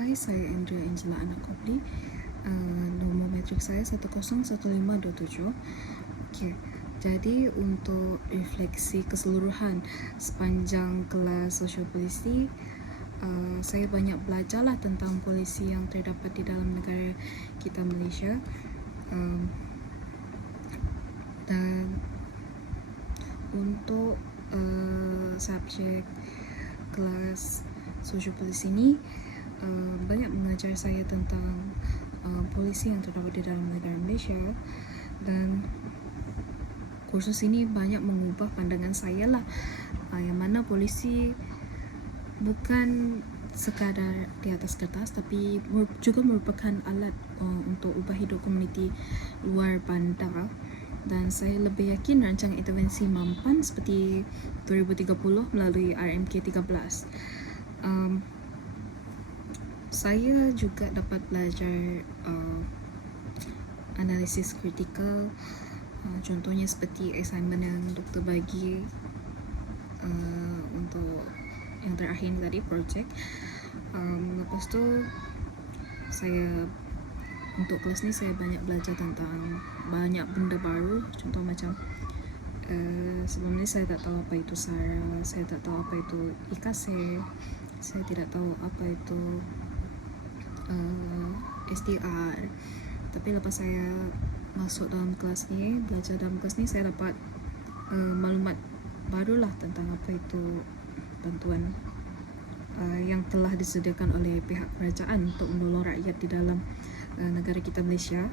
Hai, saya Andrea Angela Anakobli. Nomor metrik saya 101527. Okay. Jadi untuk refleksi keseluruhan sepanjang kelas sosial polisi, saya banyak belajarlah tentang polisi yang terdapat di dalam negara kita Malaysia. Dan untuk subjek kelas sosial polisi ini banyak mengajar saya tentang polisi yang terdapat di dalam negara Malaysia, dan kursus ini banyak mengubah pandangan saya lah, yang mana polisi bukan sekadar di atas kertas tapi juga merupakan alat untuk ubah hidup komuniti luar bandar. Dan saya lebih yakin rancangan intervensi mampan seperti 2030 melalui RMK 13. Saya juga dapat belajar analisis kritikal, contohnya seperti assignment yang doktor bagi untuk yang terakhir tadi, projek. Lepas tu saya untuk kelas ni saya banyak belajar tentang banyak benda baru. Contoh macam sebelum ni saya tak tahu apa itu SARA, saya tak tahu apa itu IKASE, saya tidak tahu apa itu SDR. Tapi lepas saya masuk dalam kelas ni, belajar dalam kelas ni, saya dapat maklumat barulah tentang apa itu bantuan yang telah disediakan oleh pihak kerajaan untuk menolong rakyat di dalam negara kita Malaysia.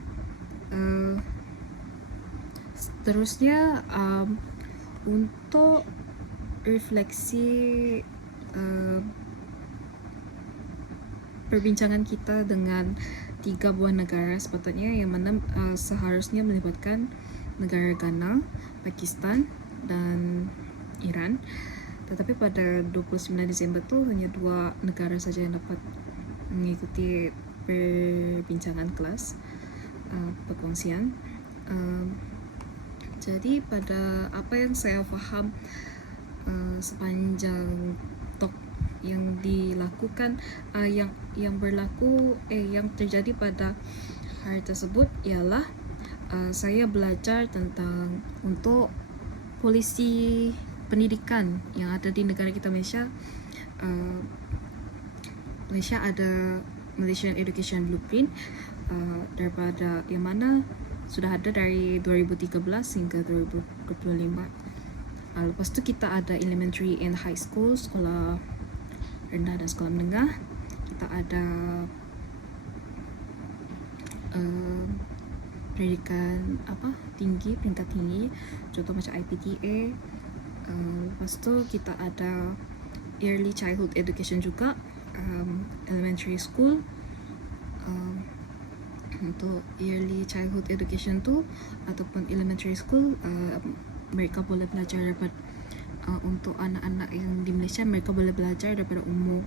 Seterusnya, untuk refleksi perbincangan kita dengan 3 buah negara sepatutnya, yang mana seharusnya melibatkan negara Ghana, Pakistan dan Iran. Tetapi pada 29 Disember tu hanya 2 negara saja yang dapat mengikuti perbincangan kelas perkongsian. Jadi pada apa yang saya faham sepanjang talk yang dilakukan, yang berlaku yang terjadi pada hari tersebut ialah saya belajar tentang untuk polisi pendidikan yang ada di negara kita Malaysia. Malaysia ada Malaysian Education Blueprint daripada yang mana sudah ada dari 2013 hingga 2025. Lepas tu kita ada elementary and high school, sekolah rendah dan sekolah menengah. Kita ada pendidikan tinggi, peringkat tinggi, contoh macam IPTA. Lepas tu kita ada early childhood education juga, elementary school. Untuk early childhood education tu ataupun elementary school, mereka boleh belajar daripada untuk anak-anak yang di Malaysia, mereka boleh belajar daripada umur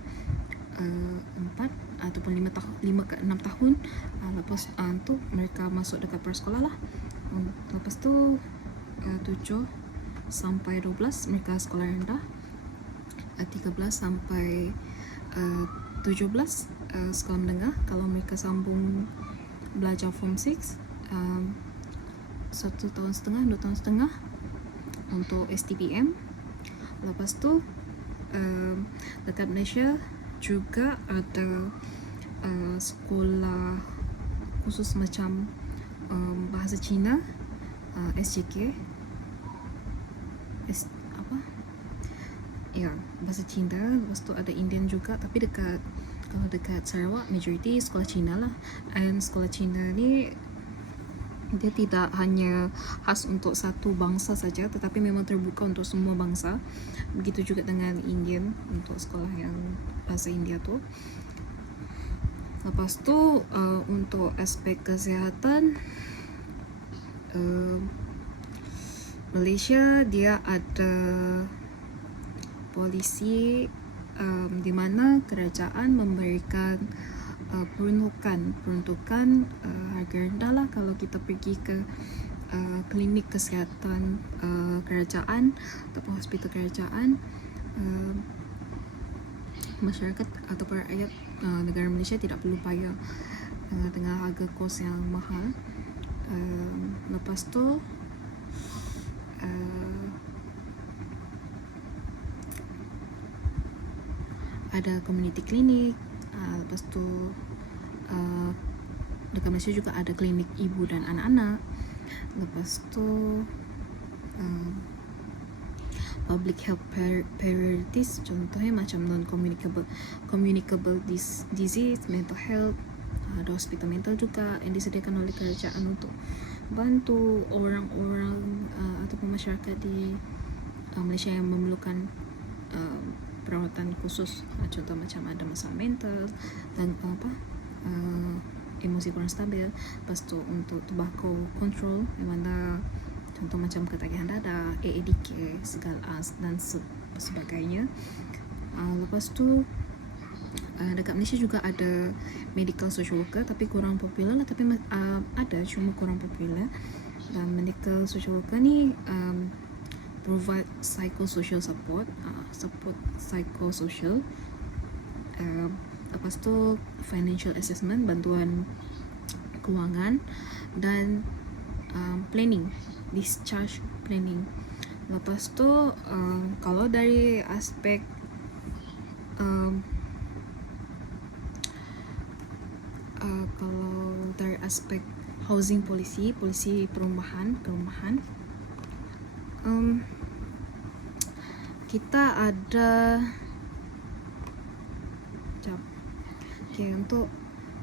4 ataupun 5 ke 6 tahun. Lepas tu mereka masuk dekat prasekolah lah. Lepas tu 7 sampai 12 mereka sekolah rendah, 13 sampai 17 sekolah menengah. Kalau mereka sambung belajar form 6, 1 tahun setengah, 2 tahun setengah untuk STPM. Lepas tu dekat Malaysia juga ada sekolah khusus macam bahasa Cina, SJK, bahasa Cina. Lepas tu ada Indian juga, tapi kalau dekat Sarawak majoriti sekolah Cina lah. Dan sekolah Cina ni dia tidak hanya khas untuk satu bangsa saja, tetapi memang terbuka untuk semua bangsa. Begitu juga dengan Indian untuk sekolah yang bahasa India tu. Lepas tu untuk aspek kesihatan, Malaysia dia ada polisi di mana kerajaan memberikan peruntukan harga rendah lah kalau kita pergi ke klinik kesihatan kerajaan ataupun hospital kerajaan. Masyarakat atau rakyat negara Malaysia tidak perlu payah dengan harga kos yang mahal. Lepas tu ada community clinic. Lepas tu dekat Malaysia juga ada klinik ibu dan anak-anak. Lepas tu public health priorities, contohnya macam non-communicable disease, mental health. Ada hospital mental juga yang disediakan oleh kerajaan untuk bantu orang-orang ataupun masyarakat di Malaysia yang memerlukan perawatan khusus. Contoh macam ada masalah mental dan emosi kurang stabil. Lepas tu untuk tobacco control, yang mana contoh macam ketagihan darah, AADK, segala dan sebagainya. Lepas tu dekat Malaysia juga ada medical social worker, tapi kurang popular lah, tapi ada, cuma kurang popular. Dan medical social worker ni provide psychosocial support psychosocial. Lepas tu financial assessment, bantuan kewangan, dan planning, discharge planning. Lepas tu kalau dari aspek housing policy perumahan, kita ada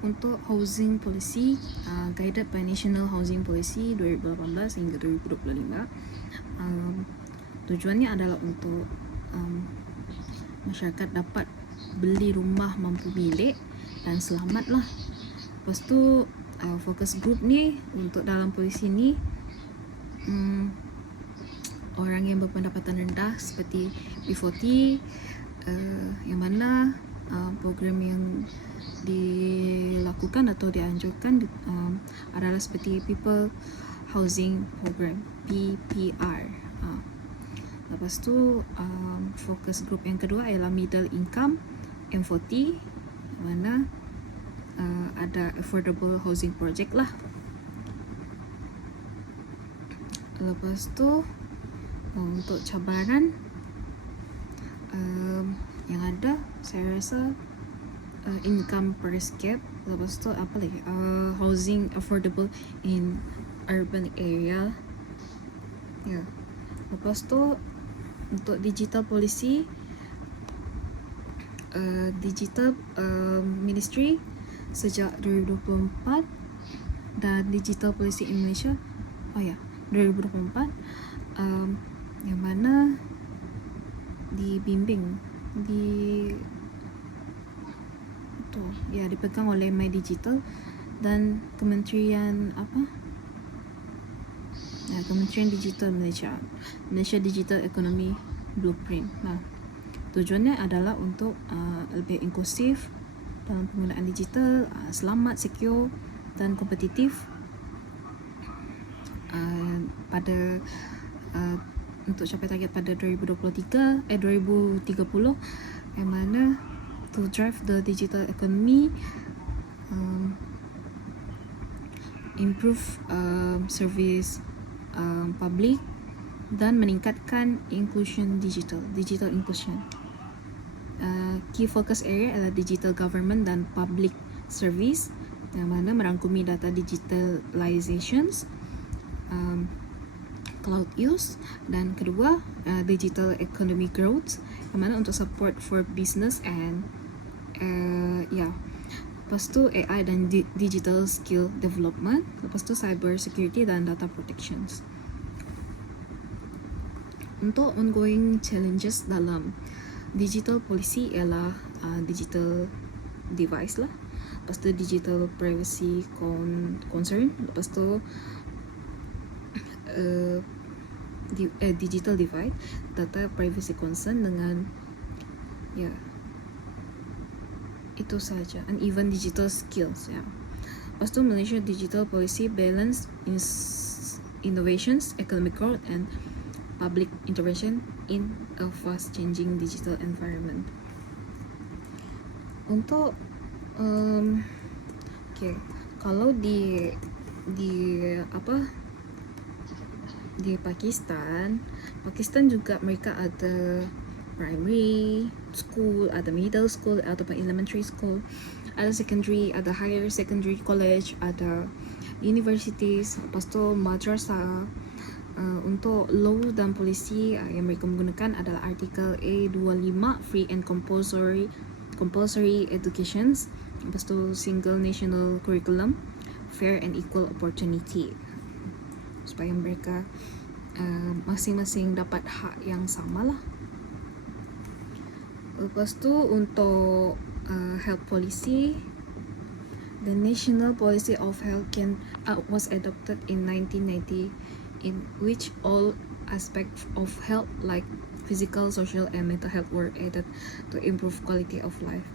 untuk housing policy guided by National Housing Policy 2018 hingga 2025. Tujuannya adalah untuk masyarakat dapat beli rumah mampu milik dan selamat lah. Lepas tu fokus group ni untuk dalam polisi ni orang yang berpendapatan rendah seperti P40, yang mana program yang dilakukan atau dianjurkan adalah seperti People Housing Program, PPR. Lepas tu fokus group yang kedua ialah middle income, M40, mana ada affordable housing project lah. Lepas tu untuk cabaran yang ada, saya rasa income price gap. Lepas tu apa lagi, housing affordable in urban area. Lepas tu untuk digital policy, digital ministry sejak 2024 dan digital policy in Malaysia 2024, yang mana dibimbing dipegang oleh My Digital dan Kementerian Kementerian Digital Malaysia Digital Economy Blueprint. Tujuannya adalah untuk lebih inklusif dalam penggunaan digital, selamat, secure dan kompetitif pada untuk capai target pada 2030, yang mana to drive the digital economy, improve service public dan meningkatkan digital inclusion. Key focus area adalah digital government dan public service, yang mana merangkumi data digitalizations, cloud use, dan kedua digital economy growth, yang mana untuk support for business and lepas tu AI dan digital skill development, lepas tu cyber security dan data protections. Untuk ongoing challenges dalam digital policy ialah digital device lah, lepas tu digital privacy concern, lepas tu digital divide, data privacy concern dengan itu saja, and even digital skills. Lepas tu Malaysia digital policy balance innovations, economic growth and public intervention in a fast changing digital environment. Untuk Okay, kalau di Pakistan juga mereka ada primary school, ada middle school ataupun elementary school, ada secondary, ada higher secondary college, ada universities, lepas tu madrasah. Untuk law dan polisi yang mereka menggunakan adalah artikel A25, free and compulsory educations, lepas tu single national curriculum, fair and equal opportunity, supaya mereka masing-masing dapat hak yang sama lah. Lepas tu untuk health policy, the National Policy of Health was adopted in 1990, in which all aspects of health like physical, social, and mental health were added to improve quality of life.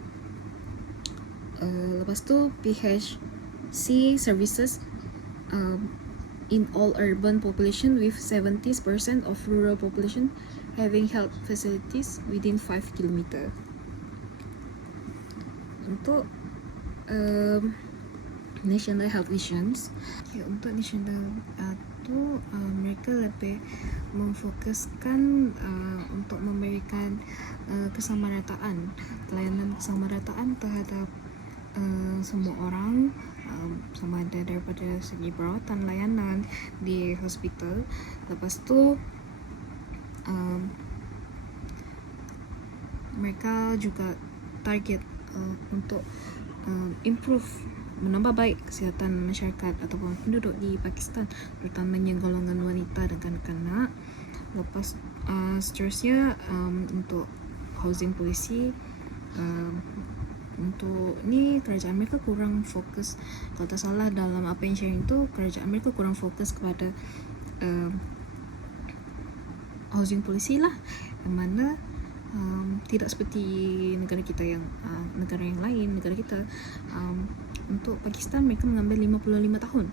Lepas tu PHC services in all urban population with 70% of rural population having health facilities within 5 km. Untuk National Health Visions, untuk national tu mereka lebih memfokuskan untuk memberikan kesamarataan, pelayanan kesamarataan terhadap semua orang, sama ada daripada segi perawatan, layanan di hospital. Lepas tu mereka juga target untuk improve, menambah baik kesihatan masyarakat ataupun penduduk di Pakistan, terutamanya golongan wanita dan kanak-kanak. Lepas seterusnya untuk housing policy, untuk ni kerajaan mereka kurang fokus, kalau tak salah dalam apa yang sharing tu, kerajaan mereka kurang fokus kepada housing policy lah, yang mana tidak seperti negara kita yang negara yang lain. Negara kita untuk Pakistan mereka mengambil 55 tahun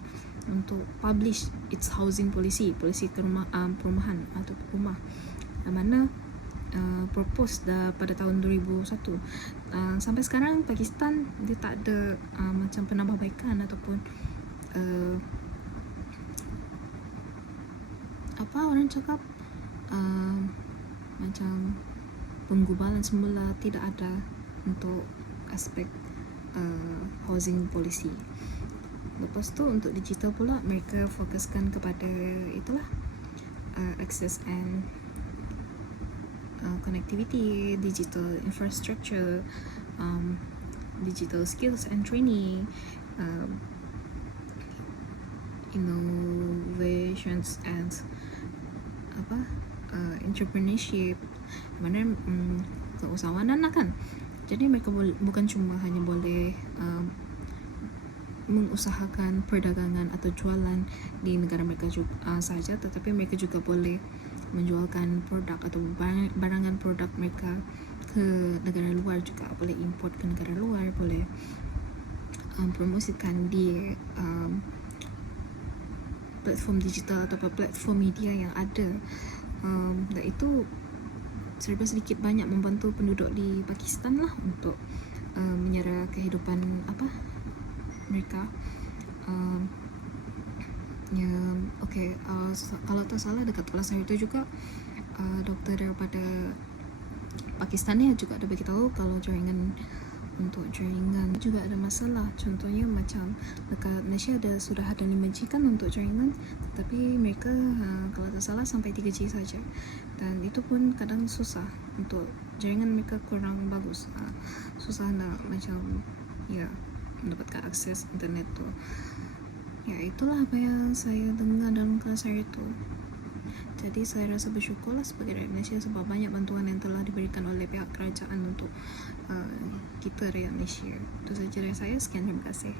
untuk publish its housing policy perumahan atau rumah, yang mana propose pada tahun 2001. Sampai sekarang Pakistan dia tak ada macam penambahbaikan ataupun apa orang cakap macam penggubalan semula, tidak ada untuk aspek housing policy. Lepas tu untuk digital pula mereka fokuskan kepada itulah access and connectivity, digital infrastructure, digital skills and training, innovations and entrepreneurship, mana keusahawanan lah kan. Jadi mereka bukan cuma hanya boleh mengusahakan perdagangan atau jualan di negara mereka sahaja, tetapi mereka juga boleh menjualkan produk atau barangan produk mereka ke negara luar juga, boleh import ke negara luar, boleh promosikan di platform digital atau platform media yang ada. Dan itu serba sedikit banyak membantu penduduk di Pakistan lah untuk menyara kehidupan mereka. Kalau tak salah dekat kelas hari itu juga doktor daripada Pakistan ni juga ada beritahu kalau jaringan juga ada masalah. Contohnya macam dekat Malaysia sudah ada 5G kan untuk jaringan, tetapi mereka kalau tak salah sampai 3G saja, dan itu pun kadang susah untuk jaringan mereka kurang bagus, susah nak macam mendapatkan akses internet tu. Itulah apa yang saya dengar dalam kelas hari itu. Jadi saya rasa bersyukurlah sebagai rakyat Malaysia sebab banyak bantuan yang telah diberikan oleh pihak kerajaan untuk kita rakyat Malaysia. Itu saja dari saya. Sekian, terima kasih.